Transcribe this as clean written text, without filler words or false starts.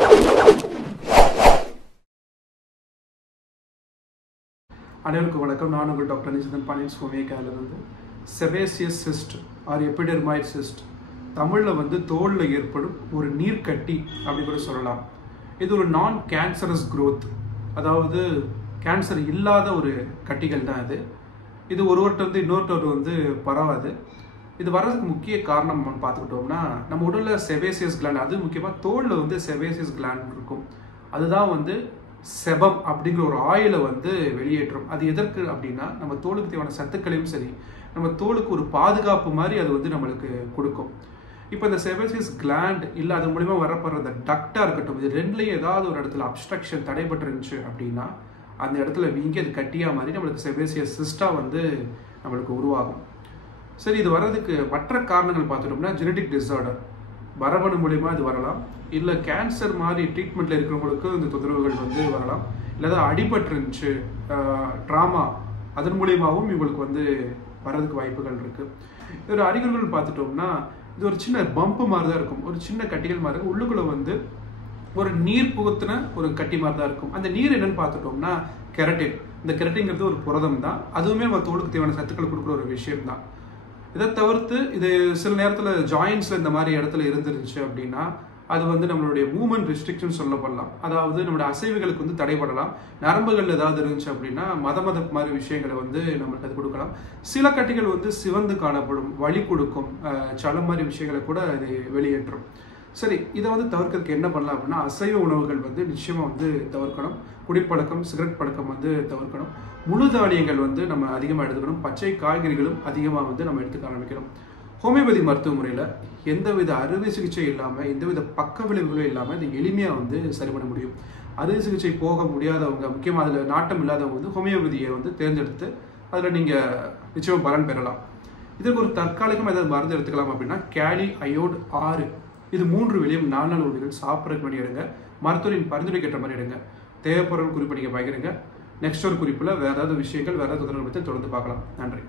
அனைவருக்கும் வணக்கம். நான் உங்கள் டாக்டர் நிஜந்தன் பாண்டியன் ஹோமியோபதியிலிருந்து. Sebaceous cyst or epidermoid cyst, தமிழில் வந்து தோலில் ஏற்படும் ஒரு நீர்க்கட்டி அப்படி கூட சொல்லலாம். இது ஒரு நான் கேன்சரஸ் growth, அதாவது கேன்சர் இல்லாத ஒரு கட்டிகள் தான் இது. இது ஒருவர்கிட்ட வந்து இன்னொருத்தர் வந்து பரவாது. இது வர்றதுக்கு முக்கிய காரணம் நம்ம பார்த்துக்கிட்டோம்னா, நம்ம உடலில் செபேசியஸ் கிளாண்ட், அது முக்கியமாக தோலில் வந்து செபேசியஸ் கிளாண்ட் இருக்கும். அதுதான் வந்து செபம் அப்படிங்கிற ஒரு ஆயிலை வந்து வெளியேற்றும். அது எதற்கு அப்படின்னா, நம்ம தோலுக்கு தேவையான சத்துக்களையும் சரி, நம்ம தோலுக்கு ஒரு பாதுகாப்பு மாதிரி அது வந்து நம்மளுக்கு கொடுக்கும். இப்போ இந்த செபேசியஸ் கிளாண்ட் இல்லை, அது மூலிமா வரப்படுற இந்த டக்டாக இருக்கட்டும், இது ரெண்டுலேயும் ஏதாவது ஒரு இடத்துல அப்ஸ்ட்ரக்ஷன் தடைபட்டுருந்துச்சு அப்படின்னா, அந்த இடத்துல வீங்கி அது கட்டியாக மாதிரி நம்மளுக்கு செபேசியஸ் சிஸ்டாக வந்து நம்மளுக்கு உருவாகும். சரி, இது வர்றதுக்கு மற்ற காரணங்கள் பார்த்துட்டோம்னா, ஜெனடிக் டிஸார்டர், மரபணு மூலிமா இது வரலாம். இல்லை கேன்சர் மாதிரி ட்ரீட்மெண்ட்டில் இருக்கிறவங்களுக்கு இந்த தொந்தரவுகள் வந்து வரலாம். இல்லை அடிபட்டுருந்துச்சு, ட்ராமா, அதன் மூலியமாகவும் இவங்களுக்கு வந்து வர்றதுக்கு வாய்ப்புகள் இருக்குது. இதோட அறிகுறிகள் பார்த்துட்டோம்னா, இது ஒரு சின்ன பம்பு மாதிரி தான் இருக்கும், ஒரு சின்ன கட்டிகள் மாதிரி இருக்கும். உள்ளுக்குள்ளே வந்து ஒரு நீர் புகுத்தின ஒரு கட்டி மாதிரி தான் இருக்கும். அந்த நீர் என்னன்னு பார்த்துட்டோம்னா கெரட்டின். இந்த கெரட்டின்ங்கிறது ஒரு புரதம் தான், அதுவுமே நம்ம தோலுக்கு தேவையான சத்துக்கள் கொடுக்குற ஒரு விஷயம் தான். இதை தவிர்த்து இது சில நேரத்தில் ஜாயின்ஸில் இந்த மாதிரி இடத்துல இருந்துருச்சு அப்படின்னா, அது வந்து நம்மளுடைய மூவ்மெண்ட் ரெஸ்ட்ரிக்ஷன் சொல்லப்படலாம். அதாவது நம்மளுடைய அசைவுகளுக்கு வந்து தடைபடலாம். நரம்புகள் ஏதாவது இருந்துச்சு அப்படின்னா மத மாதிரி விஷயங்களை வந்து நம்மளுக்கு அது கொடுக்கலாம். சில கட்டிகள் வந்து சிவந்து காணப்படும், வலி கொடுக்கும், சலம் மாதிரி விஷயங்களை கூட அது வெளியேற்றும். சரி, இதை வந்து தவிர்க்கிறதுக்கு என்ன பண்ணலாம் அப்படின்னா, அசைவ உணவுகள் வந்து நிச்சயமாக வந்து தவிர்க்கணும். குடிப்பழக்கம், சிகரெட் பழக்கம் வந்து தவிர்க்கணும். முழு தானியங்கள் வந்து நம்ம அதிகமாக எடுத்துக்கணும். பச்சை காய்கறிகளும் அதிகமாக வந்து நம்ம எடுத்துக்க ஆரம்பிக்கணும். ஹோமியோபதி மருத்துவ முறையில் எந்தவித அறுவை சிகிச்சை இல்லாமல், எந்தவித பக்க விளைவுகளும் இல்லாமல் இது எளிமையாக வந்து சரி பண்ண முடியும். அறுவை சிகிச்சை போக முடியாதவங்க, முக்கியமாக அதில் நாட்டம் இல்லாதவங்க வந்து ஹோமியோபதியை வந்து தேர்ந்தெடுத்து அதில் நீங்கள் நிச்சயமாக பலன் பெறலாம். இதற்கு ஒரு தற்காலிகமாக ஏதாவது மருந்து எடுத்துக்கலாம் அப்படின்னா, கேலி அயோட் 6, இது 3 வெளியும் 4 நாள் உடல் சாப்பிட்றதுக்கு பண்ணி எடுங்க. மருத்துவரின் பரிந்துரை கேட்ட மாதிரி எடுங்க. தேவைப்படுற குறிப்பு நீங்கள் பகிருங்க. நெக்ஸ்ட் ஒரு குறிப்பில் வேறு ஏதாவது விஷயங்கள், வேறு ஏதாவது தொடர்பு தொடர்ந்து பார்க்கலாம். நன்றி.